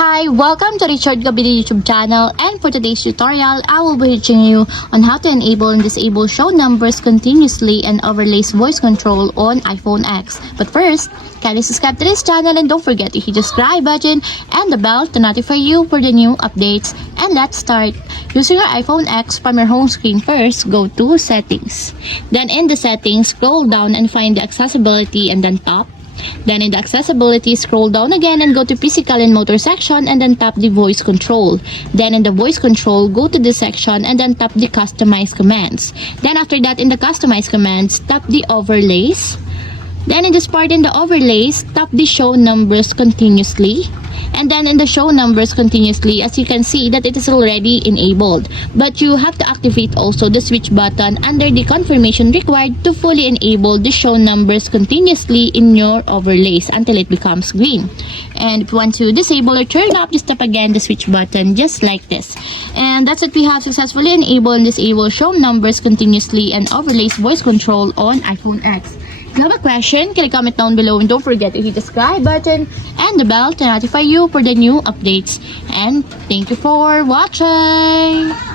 Hi, welcome to Richard Gabidi YouTube channel, and for today's tutorial, I will be teaching you on how to enable and disable show numbers continuously and overlays voice control on iPhone X. But first, kindly subscribe to this channel and don't forget to hit the subscribe button and the bell to notify you for the new updates. And let's start. Using your iPhone X, from your home screen first, go to Settings. Then in the Settings, scroll down and find the Accessibility and then Top. Then in the accessibility, scroll down again and go to physical and motor section and then tap the voice control. Then in the voice control, go to this section and then tap the customize commands. Then after that, in the customize commands, tap the overlays. Then in this part in the overlays, tap the show numbers continuously. And then in the show numbers continuously, as you can see that it is already enabled. But you have to activate also the switch button under the confirmation required to fully enable the show numbers continuously in your overlays until it becomes green. And if you want to disable or turn off, just tap again the switch button just like this. And that's it, we have successfully enabled and disabled show numbers continuously and overlays voice control on iPhone X. If you have a question, can you comment down below and don't forget to hit the subscribe button and the bell to notify you for the new updates. And thank you for watching!